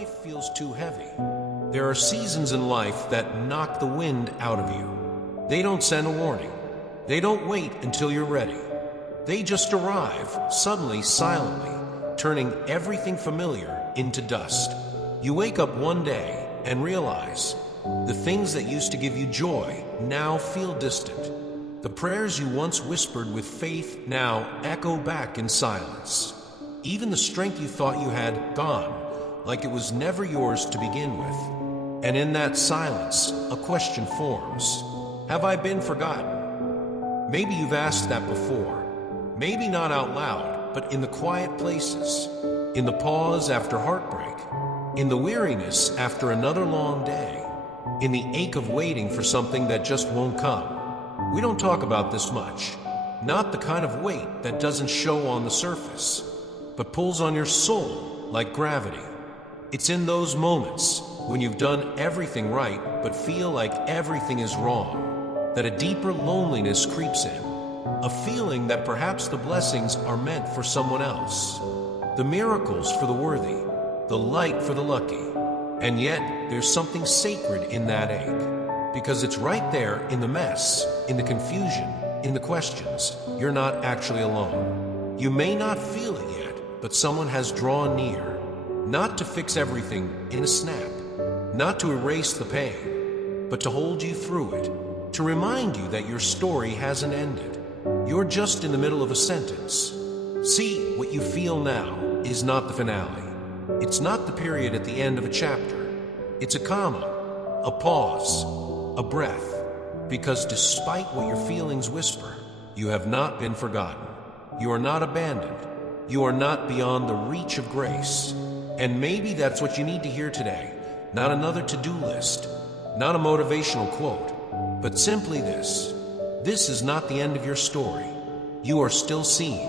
life feels too heavy. There are seasons in life that knock the wind out of you. They don't send a warning. They don't wait until you're ready. They just arrive, suddenly, silently, turning everything familiar into dust. You wake up one day and realize the things that used to give you joy now feel distant. The prayers you once whispered with faith now echo back in silence. Even the strength you thought you had gone, like it was never yours to begin with. And in that silence, a question forms. Have I been forgotten? Maybe you've asked that before. Maybe not out loud, but in the quiet places. In the pause after heartbreak. In the weariness after another long day. In the ache of waiting for something that just won't come. We don't talk about this much. Not the kind of weight that doesn't show on the surface, but pulls on your soul like gravity. It's in those moments when you've done everything right but feel like everything is wrong, that a deeper loneliness creeps in. A feeling that perhaps the blessings are meant for someone else. The miracles for the worthy, the light for the lucky. And yet, there's something sacred in that ache. Because it's right there in the mess, in the confusion, in the questions. You're not actually alone. You may not feel it yet, but someone has drawn near. Not to fix everything in a snap. Not to erase the pain, but to hold you through it. To remind you that your story hasn't ended. You're just in the middle of a sentence. See, what you feel now is not the finale. It's not the period at the end of a chapter. It's a comma, a pause, a breath. Because despite what your feelings whisper, you have not been forgotten. You are not abandoned. You are not beyond the reach of grace. And maybe that's what you need to hear today. Not another to-do list, not a motivational quote, but simply this. This is not the end of your story. You are still seen.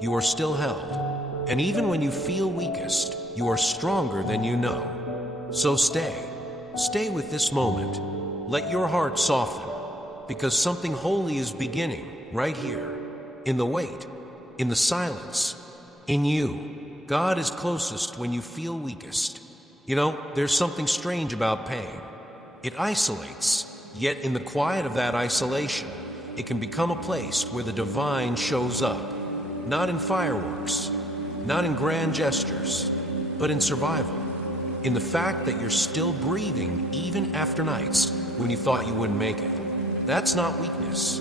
You are still held. And even when you feel weakest, you are stronger than you know. So stay. Stay with this moment. Let your heart soften. Because something holy is beginning right here. In the wait. In the silence. In you. God is closest when you feel weakest. You know, there's something strange about pain. It isolates. Yet in the quiet of that isolation, it can become a place where the divine shows up. Not in fireworks, not in grand gestures, but in survival. In the fact that you're still breathing even after nights when you thought you wouldn't make it. That's not weakness.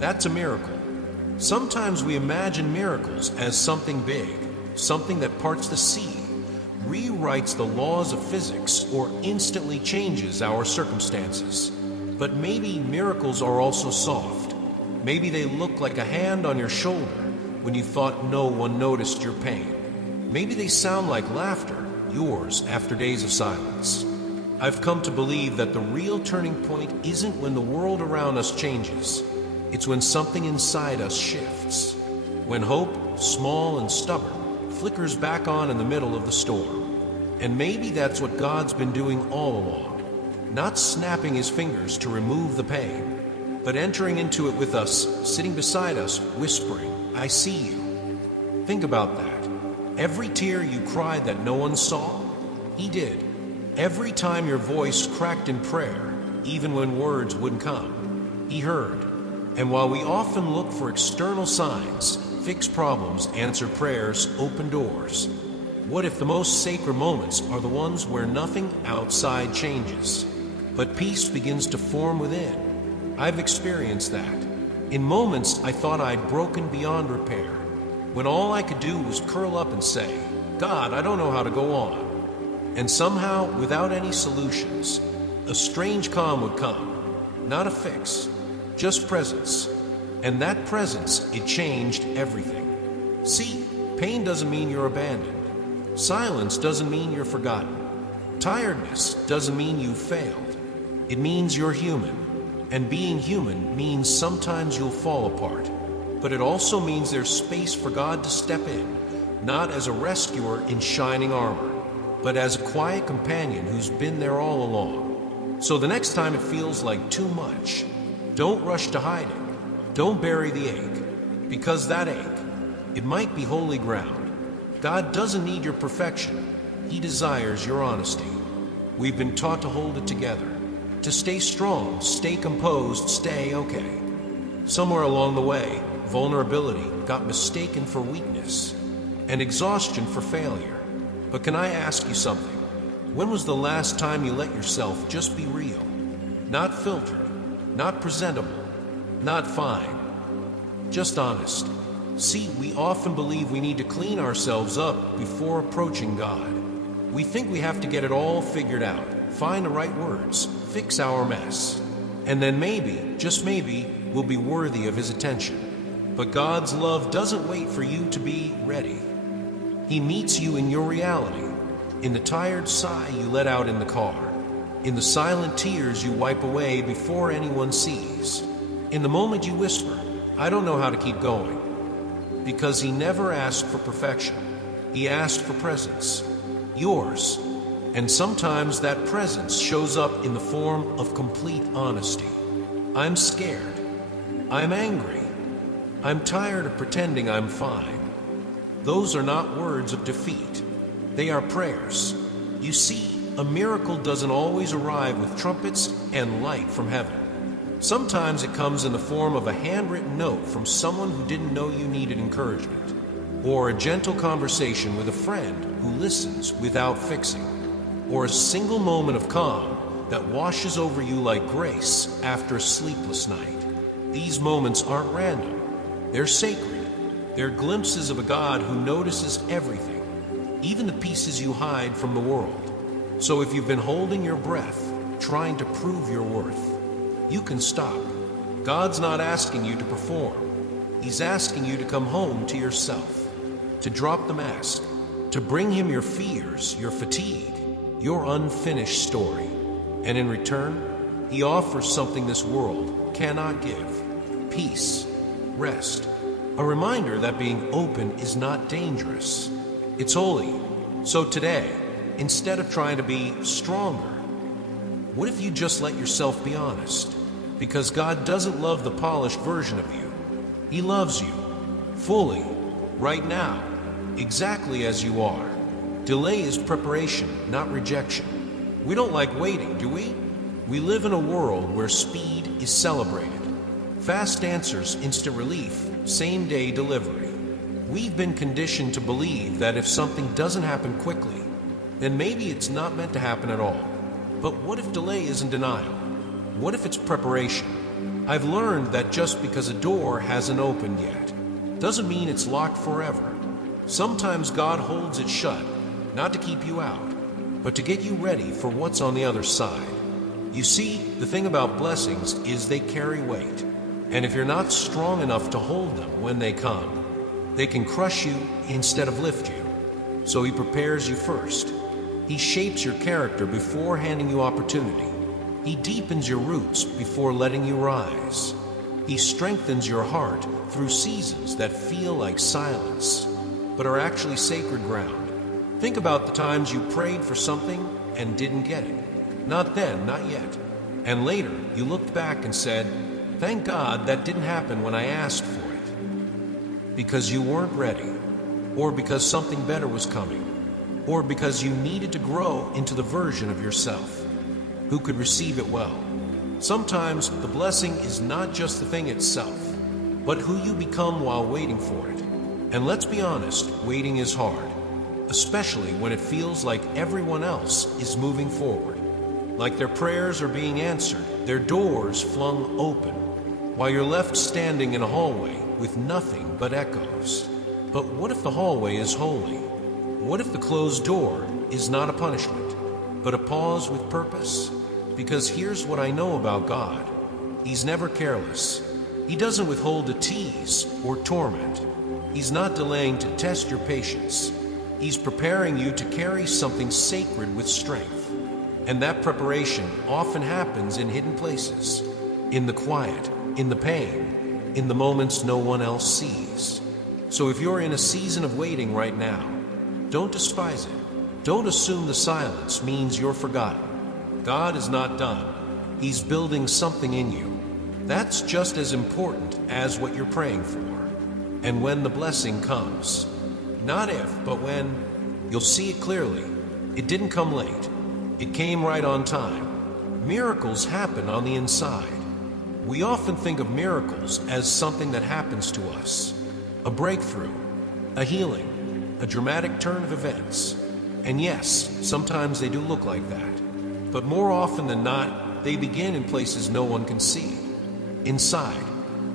That's a miracle. Sometimes we imagine miracles as something big, something that parts the sea, rewrites the laws of physics, or instantly changes our circumstances. But maybe miracles are also soft. Maybe they look like a hand on your shoulder when you thought no one noticed your pain. Maybe they sound like laughter, yours after days of silence. I've come to believe that the real turning point isn't when the world around us changes. It's when something inside us shifts. When hope, small and stubborn, flickers back on in the middle of the storm. And maybe that's what God's been doing all along. Not snapping his fingers to remove the pain, but entering into it with us, sitting beside us, whispering, I see you. Think about that. Every tear you cried that no one saw, he did. Every time your voice cracked in prayer, even when words wouldn't come, he heard. And while we often look for external signs, fix problems, answer prayers, open doors, what if the most sacred moments are the ones where nothing outside changes, but peace begins to form within? I've experienced that. In moments I thought I'd broken beyond repair, when all I could do was curl up and say, God, I don't know how to go on. And somehow, without any solutions, a strange calm would come. Not a fix, just presence. And that presence, it changed everything. See, pain doesn't mean you're abandoned. Silence doesn't mean you're forgotten. Tiredness doesn't mean you failed. It means you're human. And being human means sometimes you'll fall apart. But it also means there's space for God to step in, not as a rescuer in shining armor, but as a quiet companion who's been there all along. So the next time it feels like too much, don't rush to hide it. Don't bury the ache, because that ache, it might be holy ground. God doesn't need your perfection. He desires your honesty. We've been taught to hold it together, to stay strong, stay composed, stay okay. Somewhere along the way, vulnerability got mistaken for weakness, and exhaustion for failure. But can I ask you something? When was the last time you let yourself just be real? Not filtered, not presentable, not fine, just honest. See, we often believe we need to clean ourselves up before approaching God. We think we have to get it all figured out, find the right words, fix our mess, and then maybe, just maybe, we'll be worthy of His attention. But God's love doesn't wait for you to be ready. He meets you in your reality, in the tired sigh you let out in the car, in the silent tears you wipe away before anyone sees, in the moment you whisper, "I don't know how to keep going." Because He never asked for perfection. He asked for presence, yours. And sometimes that presence shows up in the form of complete honesty. I'm scared. I'm angry. I'm tired of pretending I'm fine. Those are not words of defeat. They are prayers. You see, a miracle doesn't always arrive with trumpets and light from heaven. Sometimes it comes in the form of a handwritten note from someone who didn't know you needed encouragement, or a gentle conversation with a friend who listens without fixing, or a single moment of calm that washes over you like grace after a sleepless night. These moments aren't random. They're sacred. They're glimpses of a God who notices everything, even the pieces you hide from the world. So if you've been holding your breath, trying to prove your worth, you can stop. God's not asking you to perform. He's asking you to come home to yourself, to drop the mask, to bring Him your fears, your fatigue, your unfinished story. And in return, He offers something this world cannot give: peace, rest, a reminder that being open is not dangerous. It's holy. So today, instead of trying to be stronger, what if you just let yourself be honest? Because God doesn't love the polished version of you. He loves you fully, right now, exactly as you are. Delay is preparation, not rejection. We don't like waiting, do we? We live in a world where speed is celebrated. Fast answers, instant relief, same-day delivery. We've been conditioned to believe that if something doesn't happen quickly, then maybe it's not meant to happen at all. But what if delay isn't denial? What if it's preparation? I've learned that just because a door hasn't opened yet, doesn't mean it's locked forever. Sometimes God holds it shut, not to keep you out, but to get you ready for what's on the other side. You see, the thing about blessings is they carry weight. And if you're not strong enough to hold them when they come, they can crush you instead of lift you. So He prepares you first. He shapes your character before handing you opportunity. He deepens your roots before letting you rise. He strengthens your heart through seasons that feel like silence, but are actually sacred ground. Think about the times you prayed for something and didn't get it. Not then, not yet. And later, you looked back and said, "Thank God that didn't happen when I asked for it." Because you weren't ready, or because something better was coming, or because you needed to grow into the version of yourself who could receive it well. Sometimes the blessing is not just the thing itself, but who you become while waiting for it. And let's be honest, waiting is hard, especially when it feels like everyone else is moving forward, like their prayers are being answered, their doors flung open, while you're left standing in a hallway with nothing but echoes. But what if the hallway is holy? What if the closed door is not a punishment, but a pause with purpose? Because here's what I know about God. He's never careless. He doesn't withhold a tease or torment. He's not delaying to test your patience. He's preparing you to carry something sacred with strength. And that preparation often happens in hidden places, in the quiet, in the pain, in the moments no one else sees. So if you're in a season of waiting right now, don't despise it. Don't assume the silence means you're forgotten. God is not done. He's building something in you. That's just as important as what you're praying for. And when the blessing comes, not if, but when, you'll see it clearly. It didn't come late. It came right on time. Miracles happen on the inside. We often think of miracles as something that happens to us. A breakthrough, a healing, a dramatic turn of events. And yes, sometimes they do look like that. But more often than not, they begin in places no one can see. Inside.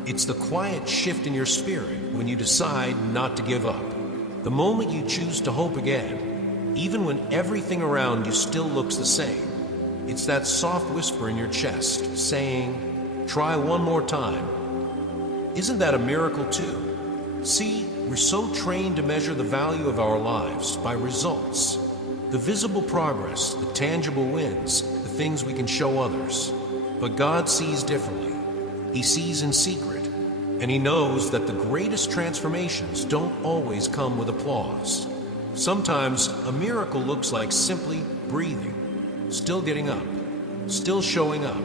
It's the quiet shift in your spirit when you decide not to give up. The moment you choose to hope again, even when everything around you still looks the same. It's that soft whisper in your chest saying, try one more time. Isn't that a miracle too? See, we're so trained to measure the value of our lives by results. The visible progress, the tangible wins, the things we can show others. But God sees differently. He sees in secret, and He knows that the greatest transformations don't always come with applause. Sometimes a miracle looks like simply breathing, still getting up, still showing up,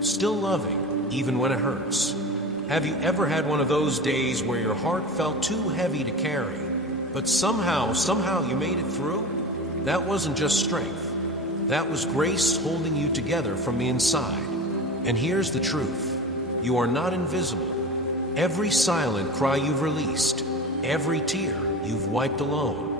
still loving, even when it hurts. Have you ever had one of those days where your heart felt too heavy to carry, but somehow you made it through? That wasn't just strength. That was grace holding you together from the inside. And here's the truth. You are not invisible. Every silent cry you've released, every tear you've wiped alone,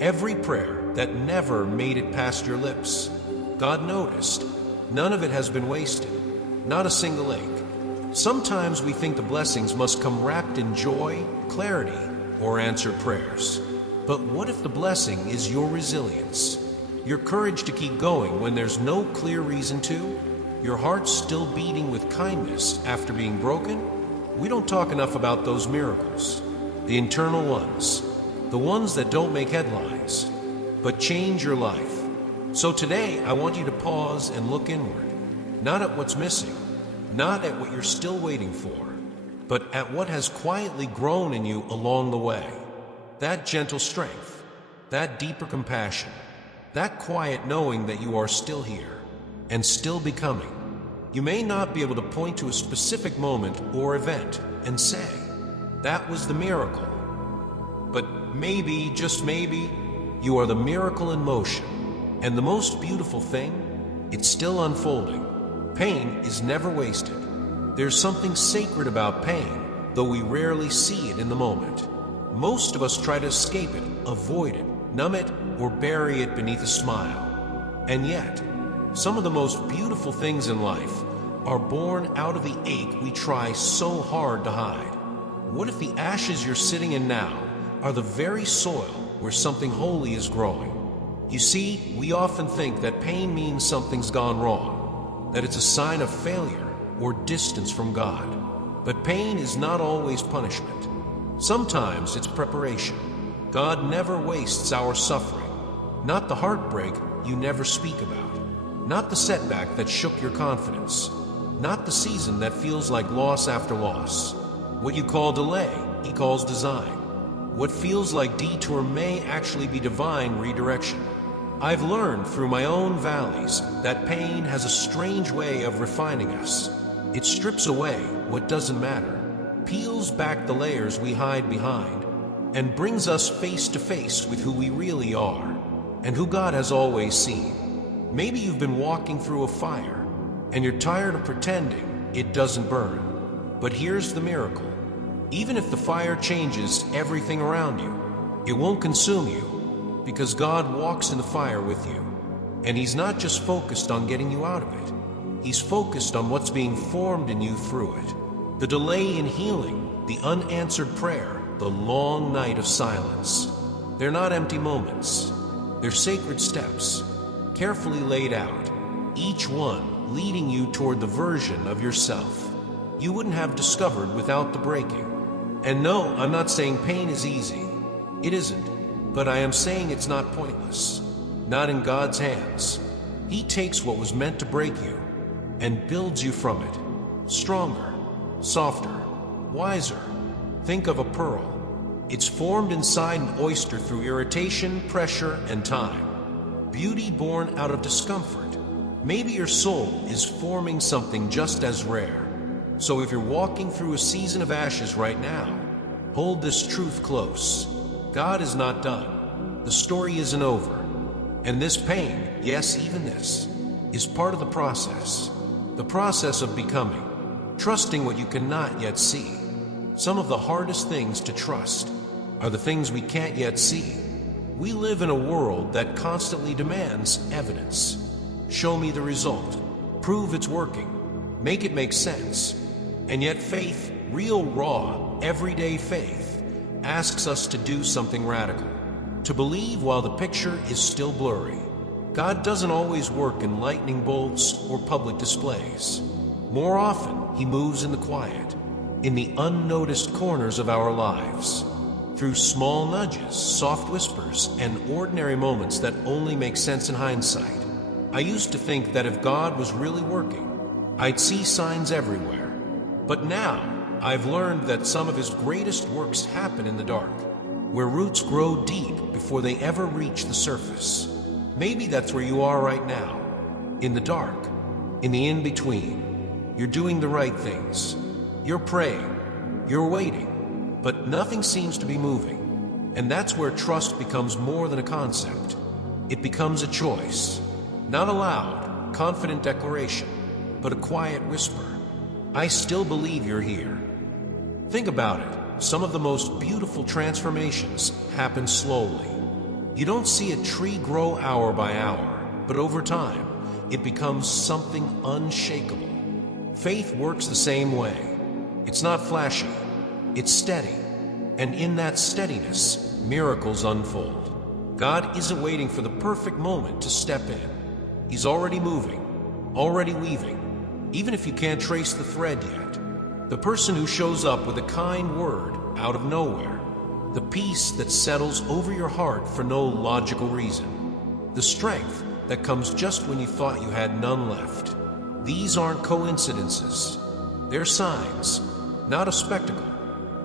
every prayer that never made it past your lips, God noticed. None of it has been wasted, not a single ache. Sometimes we think the blessings must come wrapped in joy, clarity, or answered prayers. But what if the blessing is your resilience, your courage to keep going when there's no clear reason to? Your heart's still beating with kindness after being broken? We don't talk enough about those miracles, the internal ones, the ones that don't make headlines, but change your life. So today, I want you to pause and look inward, not at what's missing, not at what you're still waiting for, but at what has quietly grown in you along the way. That gentle strength, that deeper compassion, that quiet knowing that you are still here and still becoming. You may not be able to point to a specific moment or event and say, that was the miracle. But maybe, just maybe, you are the miracle in motion. And the most beautiful thing, it's still unfolding. Pain is never wasted. There's something sacred about pain, though we rarely see it in the moment. Most of us try to escape it, avoid it, numb it, or bury it beneath a smile. And yet, some of the most beautiful things in life are born out of the ache we try so hard to hide. What if the ashes you're sitting in now are the very soil where something holy is growing? You see, we often think that pain means something's gone wrong, that it's a sign of failure or distance from God. But pain is not always punishment. Sometimes it's preparation. God never wastes our suffering, not the heartbreak you never speak about. Not the setback that shook your confidence. Not the season that feels like loss after loss. What you call delay, He calls design. What feels like detour may actually be divine redirection. I've learned through my own valleys that pain has a strange way of refining us. It strips away what doesn't matter, peels back the layers we hide behind, and brings us face to face with who we really are and who God has always seen. Maybe you've been walking through a fire, and you're tired of pretending it doesn't burn. But here's the miracle. Even if the fire changes everything around you, it won't consume you, because God walks in the fire with you. And He's not just focused on getting you out of it. He's focused on what's being formed in you through it. The delay in healing, the unanswered prayer, the long night of silence. They're not empty moments. They're sacred steps, carefully laid out, each one leading you toward the version of yourself you wouldn't have discovered without the breaking. And no, I'm not saying pain is easy. It isn't. But I am saying it's not pointless. Not in God's hands. He takes what was meant to break you and builds you from it. Stronger, softer, wiser. Think of a pearl. It's formed inside an oyster through irritation, pressure, and time. Beauty born out of discomfort. Maybe your soul is forming something just as rare. So if you're walking through a season of ashes right now, hold this truth close. God is not done. The story isn't over. And this pain, yes, even this, is part of the process of becoming, trusting what you cannot yet see. Some of the hardest things to trust are the things we can't yet see. We live in a world that constantly demands evidence. Show me the result. Prove it's working. Make it make sense. And yet faith, real, raw, everyday faith, asks us to do something radical. To believe while the picture is still blurry. God doesn't always work in lightning bolts or public displays. More often, He moves in the quiet, in the unnoticed corners of our lives, through small nudges, soft whispers, and ordinary moments that only make sense in hindsight. I used to think that if God was really working, I'd see signs everywhere. But now, I've learned that some of His greatest works happen in the dark, where roots grow deep before they ever reach the surface. Maybe that's where you are right now, in the dark, in the in-between. You're doing the right things. You're praying. You're waiting. But nothing seems to be moving. And that's where trust becomes more than a concept. It becomes a choice. Not a loud, confident declaration, but a quiet whisper. I still believe you're here. Think about it. Some of the most beautiful transformations happen slowly. You don't see a tree grow hour by hour, but over time, it becomes something unshakable. Faith works the same way. It's not flashy, it's steady. And in that steadiness, miracles unfold. God isn't waiting for the perfect moment to step in. He's already moving, already weaving, even if you can't trace the thread yet. The person who shows up with a kind word out of nowhere, the peace that settles over your heart for no logical reason, the strength that comes just when you thought you had none left. These aren't coincidences. They're signs, not of spectacle,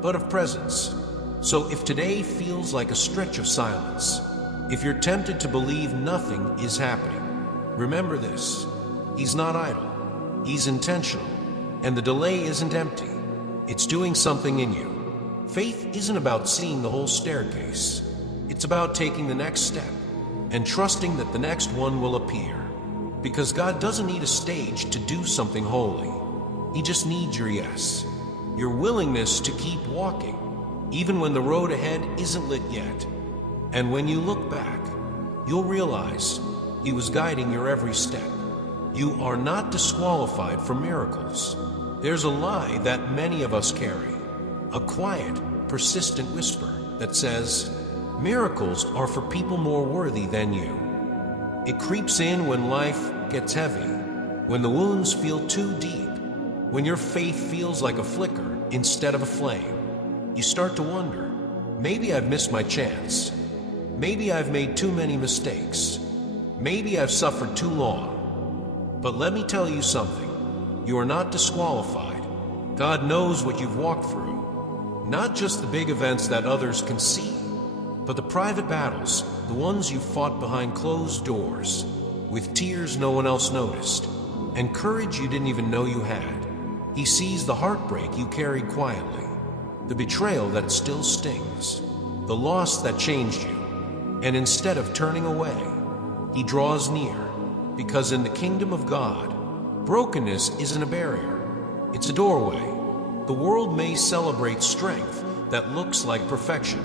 but of presence. So if today feels like a stretch of silence, if you're tempted to believe nothing is happening, remember this: He's not idle, He's intentional, and the delay isn't empty. It's doing something in you. Faith isn't about seeing the whole staircase. It's about taking the next step and trusting that the next one will appear. Because God doesn't need a stage to do something holy. He just needs your yes, your willingness to keep walking, even when the road ahead isn't lit yet. And when you look back, you'll realize He was guiding your every step. You are not disqualified for miracles. There's a lie that many of us carry, a quiet, persistent whisper that says, miracles are for people more worthy than you. It creeps in when life gets heavy, when the wounds feel too deep, when your faith feels like a flicker instead of a flame. You start to wonder, maybe I've missed my chance. Maybe I've made too many mistakes. Maybe I've suffered too long. But let me tell you something. You are not disqualified. God knows what you've walked through. Not just the big events that others can see, but the private battles, the ones you fought behind closed doors, with tears no one else noticed, and courage you didn't even know you had. He sees the heartbreak you carried quietly, the betrayal that still stings, the loss that changed you. And instead of turning away, He draws near, because in the kingdom of God, brokenness isn't a barrier, it's a doorway. The world may celebrate strength that looks like perfection,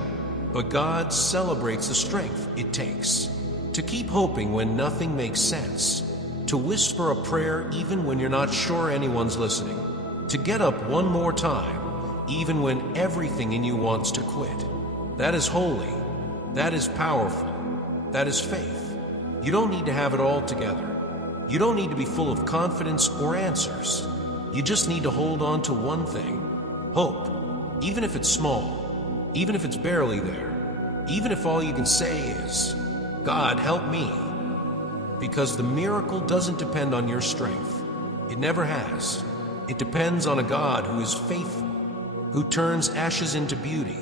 but God celebrates the strength it takes to keep hoping when nothing makes sense, to whisper a prayer even when you're not sure anyone's listening, to get up one more time even when everything in you wants to quit. That is holy. That is powerful. That is faith. You don't need to have it all together. You don't need to be full of confidence or answers. You just need to hold on to one thing: hope. Even if it's small, even if it's barely there, even if all you can say is, God, help me. Because the miracle doesn't depend on your strength. It never has. It depends on a God who is faithful, who turns ashes into beauty,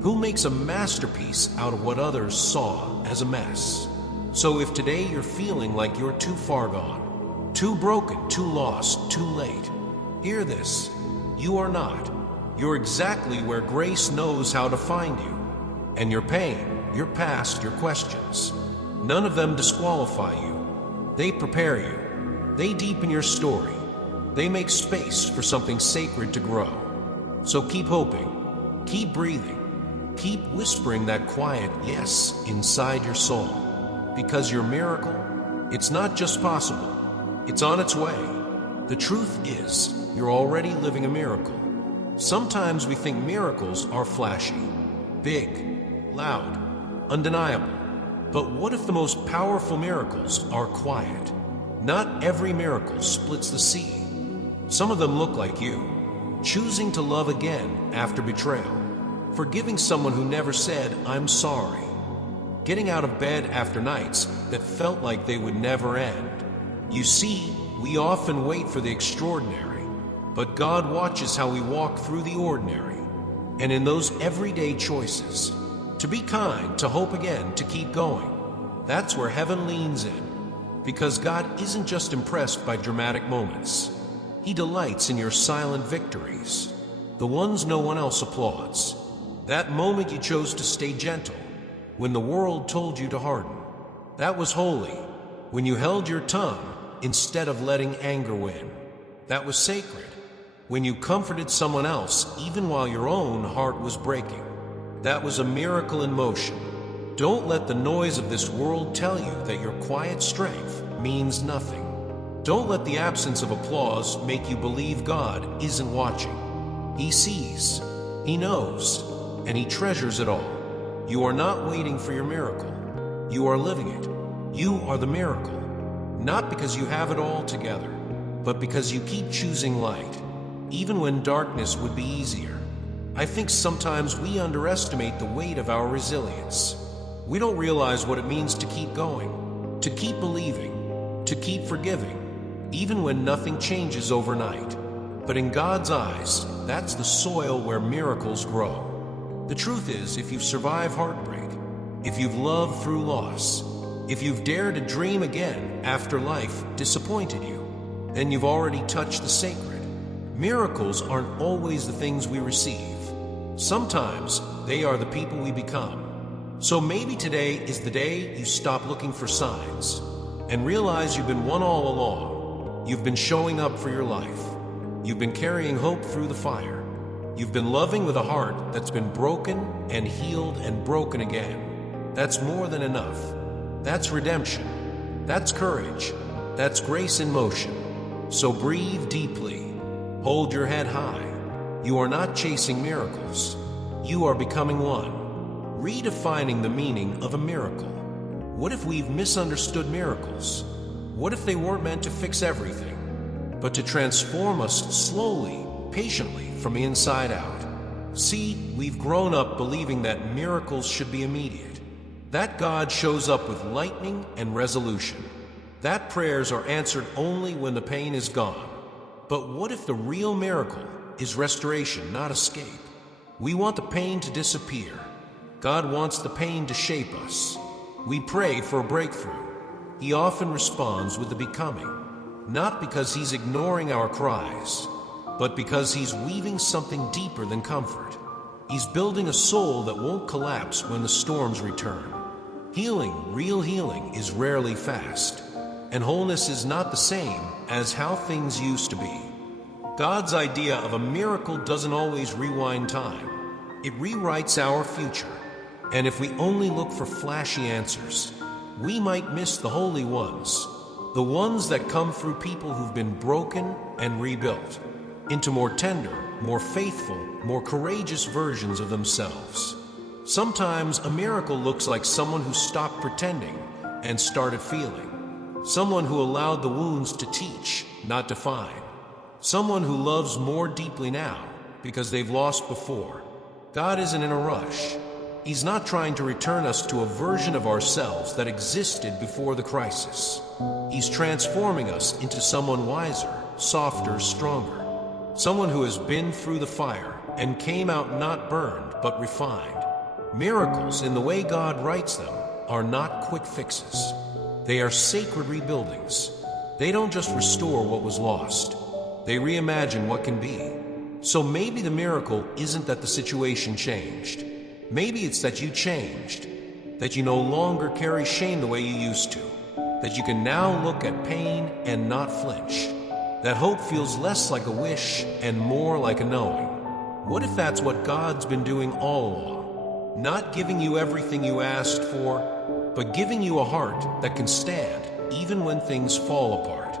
who makes a masterpiece out of what others saw as a mess. So if today you're feeling like you're too far gone, too broken, too lost, too late, hear this: you are not. You're exactly where grace knows how to find you. And your pain, your past, your questions, None of them disqualify you. They prepare you. They deepen your story. They make space for something sacred to grow. So keep hoping, keep breathing, keep whispering that quiet yes inside your soul. Because your miracle, it's not just possible, it's on its way. The truth is, you're already living a miracle. Sometimes we think miracles are flashy, big, loud, undeniable. But what if the most powerful miracles are quiet? Not every miracle splits the sea. Some of them look like you, choosing to love again after betrayal, forgiving someone who never said, "I'm sorry," getting out of bed after nights that felt like they would never end. You see, we often wait for the extraordinary, but God watches how we walk through the ordinary. And in those everyday choices, to be kind, to hope again, to keep going, that's where heaven leans in. Because God isn't just impressed by dramatic moments. He delights in your silent victories, the ones no one else applauds. That moment you chose to stay gentle when the world told you to harden. That was holy, when you held your tongue instead of letting anger win. That was sacred, when you comforted someone else even while your own heart was breaking. That was a miracle in motion. Don't let the noise of this world tell you that your quiet strength means nothing. Don't let the absence of applause make you believe God isn't watching. He sees, He knows, and He treasures it all. You are not waiting for your miracle. You are living it. You are the miracle. Not because you have it all together, but because you keep choosing light, even when darkness would be easier. I think sometimes we underestimate the weight of our resilience. We don't realize what it means to keep going, to keep believing, to keep forgiving, even when nothing changes overnight. But in God's eyes, that's the soil where miracles grow. The truth is, if you've survived heartbreak, if you've loved through loss, if you've dared to dream again after life disappointed you, then you've already touched the sacred. Miracles aren't always the things we receive. Sometimes they are the people we become. So maybe today is the day you stop looking for signs and realize you've been one all along. You've been showing up for your life. You've been carrying hope through the fire. You've been loving with a heart that's been broken and healed and broken again. That's more than enough. That's redemption. That's courage. That's grace in motion. So breathe deeply. Hold your head high. You are not chasing miracles. You are becoming one. Redefining the meaning of a miracle. What if we've misunderstood miracles? What if they weren't meant to fix everything, but to transform us slowly, patiently, from the inside out? See, we've grown up believing that miracles should be immediate, that God shows up with lightning and resolution, that prayers are answered only when the pain is gone. But what if the real miracle is restoration, not escape? We want the pain to disappear. God wants the pain to shape us. We pray for a breakthrough. He often responds with the becoming, not because He's ignoring our cries, but because He's weaving something deeper than comfort. He's building a soul that won't collapse when the storms return. Healing, real healing, is rarely fast, and wholeness is not the same as how things used to be. God's idea of a miracle doesn't always rewind time. It rewrites our future. And if we only look for flashy answers, we might miss the holy ones, the ones that come through people who've been broken and rebuilt into more tender, more faithful, more courageous versions of themselves. Sometimes a miracle looks like someone who stopped pretending and started feeling, someone who allowed the wounds to teach, not define, someone who loves more deeply now because they've lost before. God isn't in a rush. He's not trying to return us to a version of ourselves that existed before the crisis. He's transforming us into someone wiser, softer, stronger. Someone who has been through the fire and came out not burned, but refined. Miracles, in the way God writes them, are not quick fixes. They are sacred rebuildings. They don't just restore what was lost. They reimagine what can be. So maybe the miracle isn't that the situation changed. Maybe it's that you changed, that you no longer carry shame the way you used to, that you can now look at pain and not flinch, that hope feels less like a wish and more like a knowing. What if that's what God's been doing all along? Not giving you everything you asked for, but giving you a heart that can stand even when things fall apart.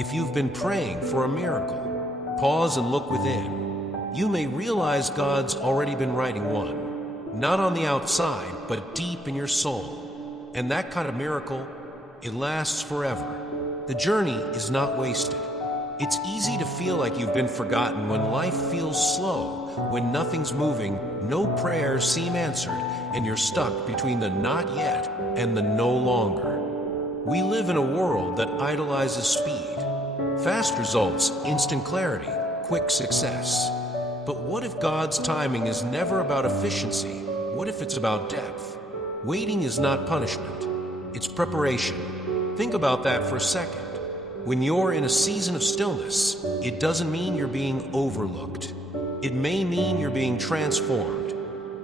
If you've been praying for a miracle, pause and look within. You may realize God's already been writing one, not on the outside, but deep in your soul. And that kind of miracle, it lasts forever. The journey is not wasted. It's easy to feel like you've been forgotten when life feels slow, when nothing's moving, no prayers seem answered, and you're stuck between the not yet and the no longer. We live in a world that idolizes speed. Fast results, instant clarity, quick success. But what if God's timing is never about efficiency? What if it's about depth? Waiting is not punishment, it's preparation. Think about that for a second. When you're in a season of stillness, it doesn't mean you're being overlooked. It may mean you're being transformed.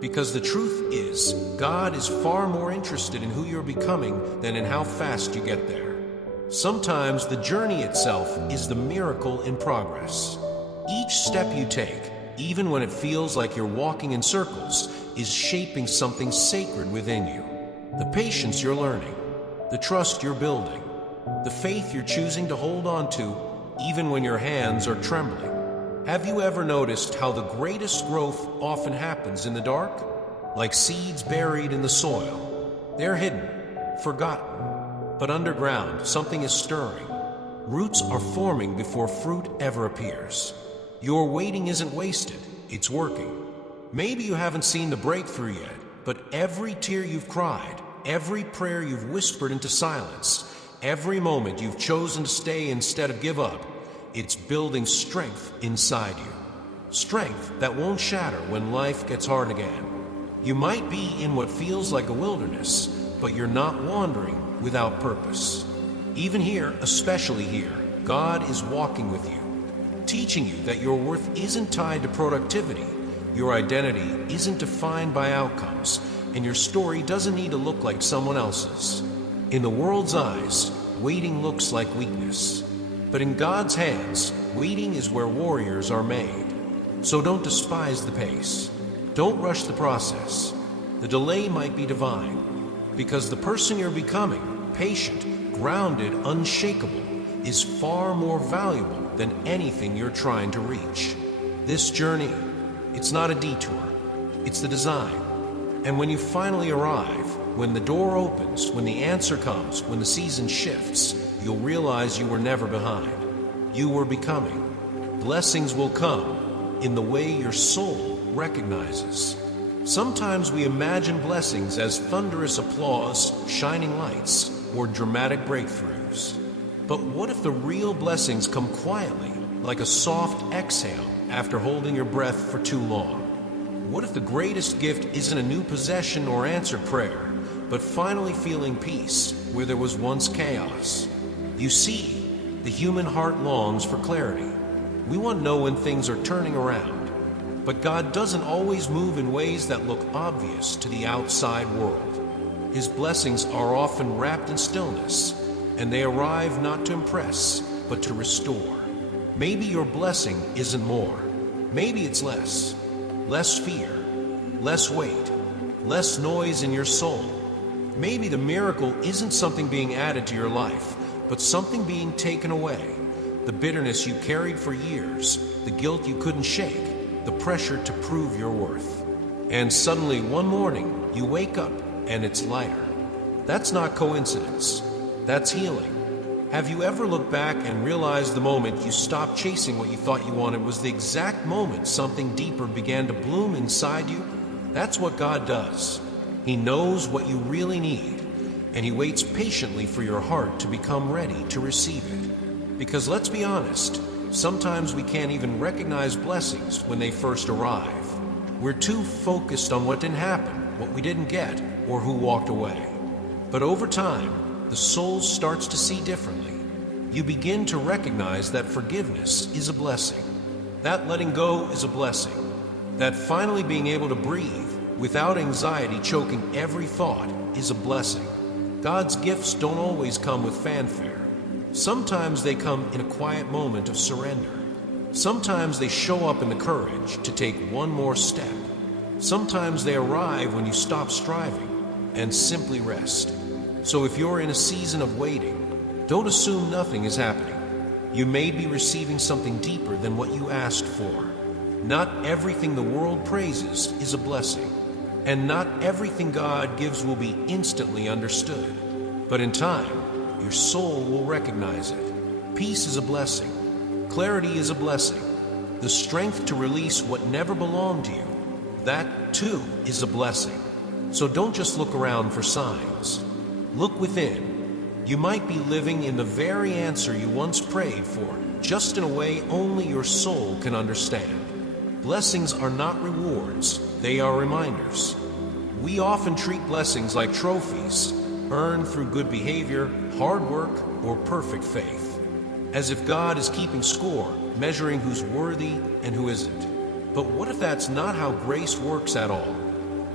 Because the truth is, God is far more interested in who you're becoming than in how fast you get there. Sometimes the journey itself is the miracle in progress. Each step you take, even when it feels like you're walking in circles, is shaping something sacred within you. The patience you're learning, the trust you're building, the faith you're choosing to hold on to even when your hands are trembling. Have you ever noticed how the greatest growth often happens in the dark? Like seeds buried in the soil. They're hidden, forgotten. But underground, something is stirring. Roots are forming before fruit ever appears. Your waiting isn't wasted, it's working. Maybe you haven't seen the breakthrough yet, but every tear you've cried, every prayer you've whispered into silence, every moment you've chosen to stay instead of give up, it's building strength inside you. Strength that won't shatter when life gets hard again. You might be in what feels like a wilderness, but you're not wandering without purpose. Even here, especially here, God is walking with you, teaching you that your worth isn't tied to productivity, your identity isn't defined by outcomes, and your story doesn't need to look like someone else's. In the world's eyes, waiting looks like weakness. But in God's hands, waiting is where warriors are made. So don't despise the pace. Don't rush the process. The delay might be divine, because the person you're becoming, patient, grounded, unshakable, is far more valuable than anything you're trying to reach. This journey, it's not a detour, it's the design. And when you finally arrive, when the door opens, when the answer comes, when the season shifts, you'll realize you were never behind. You were becoming. Blessings will come in the way your soul recognizes. Sometimes we imagine blessings as thunderous applause, shining lights, or dramatic breakthroughs. But what if the real blessings come quietly, like a soft exhale after holding your breath for too long? What if the greatest gift isn't a new possession or answered prayer, but finally feeling peace where there was once chaos? You see, the human heart longs for clarity. We want to know when things are turning around. But God doesn't always move in ways that look obvious to the outside world. His blessings are often wrapped in stillness, and they arrive not to impress, but to restore. Maybe your blessing isn't more. Maybe it's less. Less fear, less weight, less noise in your soul. Maybe the miracle isn't something being added to your life, but something being taken away. The bitterness you carried for years, the guilt you couldn't shake, the pressure to prove your worth. And suddenly one morning you wake up and it's lighter. That's not coincidence. That's healing. Have you ever looked back and realized the moment you stopped chasing what you thought you wanted was the exact moment something deeper began to bloom inside you? That's what God does. He knows what you really need, and He waits patiently for your heart to become ready to receive it. Because let's be honest, sometimes we can't even recognize blessings when they first arrive. We're too focused on what didn't happen, what we didn't get, or who walked away. But over time, the soul starts to see differently. You begin to recognize that forgiveness is a blessing. That letting go is a blessing. That finally being able to breathe, without anxiety choking every thought, is a blessing. God's gifts don't always come with fanfare. Sometimes they come in a quiet moment of surrender. Sometimes they show up in the courage to take one more step. Sometimes they arrive when you stop striving and simply rest. So if you're in a season of waiting, don't assume nothing is happening. You may be receiving something deeper than what you asked for. Not everything the world praises is a blessing, and not everything God gives will be instantly understood. But in time, your soul will recognize it. Peace is a blessing. Clarity is a blessing. The strength to release what never belonged to you, that too is a blessing. So don't just look around for signs. Look within. You might be living in the very answer you once prayed for, just in a way only your soul can understand. Blessings are not rewards, they are reminders. We often treat blessings like trophies, earned through good behavior, hard work, or perfect faith, as if God is keeping score, measuring who's worthy and who isn't. But what if that's not how grace works at all?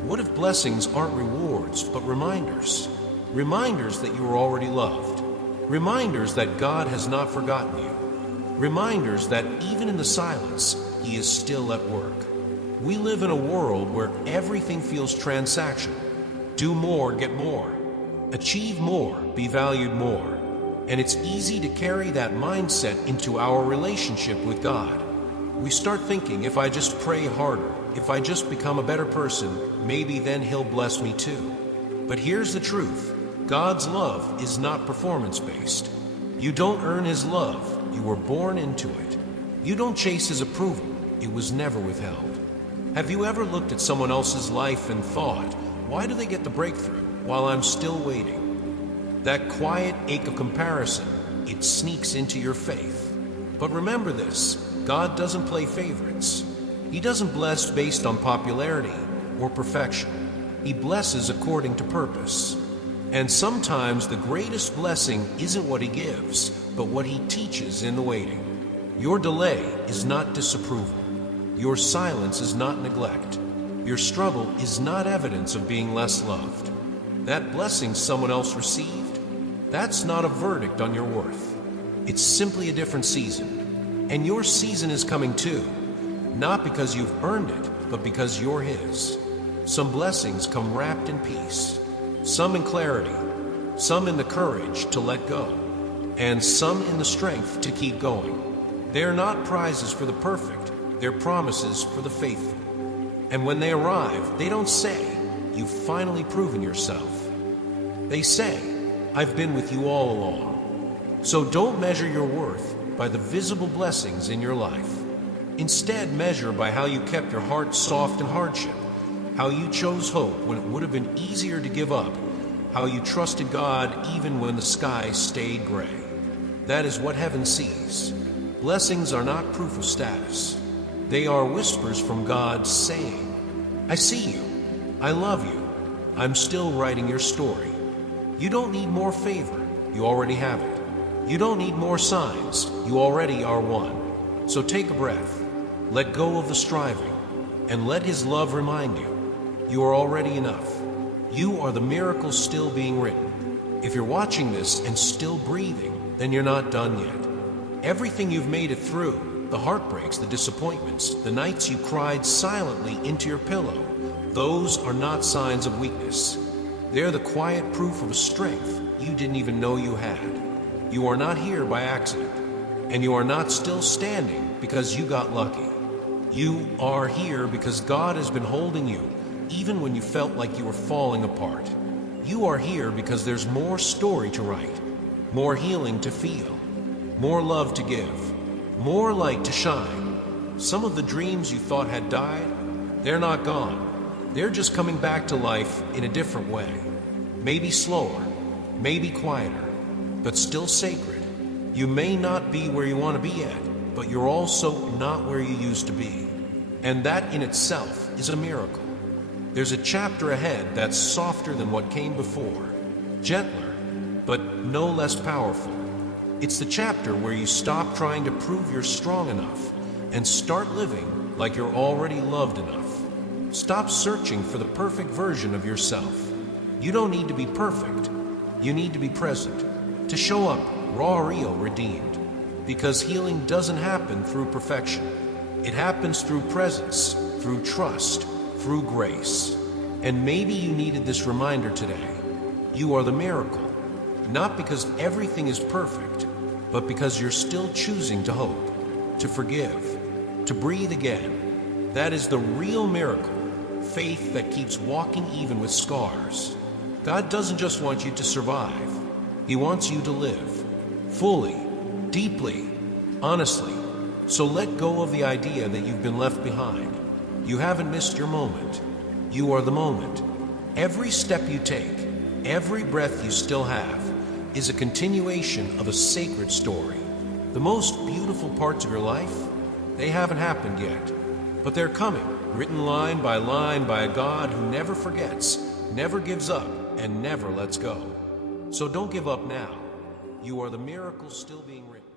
What if blessings aren't rewards, but reminders? Reminders that you are already loved. Reminders that God has not forgotten you. Reminders that even in the silence, He is still at work. We live in a world where everything feels transactional. Do more, get more. Achieve more, be valued more. And it's easy to carry that mindset into our relationship with God. We start thinking, if I just pray harder, if I just become a better person, maybe then He'll bless me too. But here's the truth. God's love is not performance-based. You don't earn His love. You were born into it. You don't chase His approval. It was never withheld. Have you ever looked at someone else's life and thought, why do they get the breakthrough while I'm still waiting? That quiet ache of comparison, it sneaks into your faith. But remember this, God doesn't play favorites. He doesn't bless based on popularity or perfection. He blesses according to purpose. And sometimes the greatest blessing isn't what He gives, but what He teaches in the waiting. Your delay is not disapproval. Your silence is not neglect. Your struggle is not evidence of being less loved. That blessing someone else received, that's not a verdict on your worth. It's simply a different season. And your season is coming too, not because you've earned it, but because you're His. Some blessings come wrapped in peace. Some in clarity, some in the courage to let go, and some in the strength to keep going. They are not prizes for the perfect, they're promises for the faithful. And when they arrive, they don't say, "You've finally proven yourself." They say, "I've been with you all along." So don't measure your worth by the visible blessings in your life. Instead, measure by how you kept your heart soft in hardship, how you chose hope when it would have been easier to give up, how you trusted God even when the sky stayed gray. That is what heaven sees. Blessings are not proof of status. They are whispers from God saying, "I see you. I love you. I'm still writing your story." You don't need more favor. You already have it. You don't need more signs. You already are one. So take a breath. Let go of the striving, and let His love remind you. You are already enough. You are the miracle still being written. If you're watching this and still breathing, then you're not done yet. Everything you've made it through, the heartbreaks, the disappointments, the nights you cried silently into your pillow, those are not signs of weakness. They're the quiet proof of a strength you didn't even know you had. You are not here by accident, and you are not still standing because you got lucky. You are here because God has been holding you even when you felt like you were falling apart. You are here because there's more story to write, more healing to feel, more love to give, more light to shine. Some of the dreams you thought had died, they're not gone. They're just coming back to life in a different way. Maybe slower, maybe quieter, but still sacred. You may not be where you want to be yet, but you're also not where you used to be. And that in itself is a miracle. There's a chapter ahead that's softer than what came before, gentler, but no less powerful. It's the chapter where you stop trying to prove you're strong enough and start living like you're already loved enough. Stop searching for the perfect version of yourself. You don't need to be perfect. You need to be present, to show up raw, real, redeemed. Because healing doesn't happen through perfection. It happens through presence, through trust, through grace. And maybe you needed this reminder today. You are the miracle, not because everything is perfect, but because you're still choosing to hope, to forgive, to breathe again. That is the real miracle, faith that keeps walking even with scars. God doesn't just want you to survive. He wants you to live, fully, deeply, honestly. So let go of the idea that you've been left behind. You haven't missed your moment. You are the moment. Every step you take, every breath you still have, is a continuation of a sacred story. The most beautiful parts of your life, they haven't happened yet, but they're coming, written line by a God who never forgets, never gives up, and never lets go. So don't give up now. You are the miracle still being written.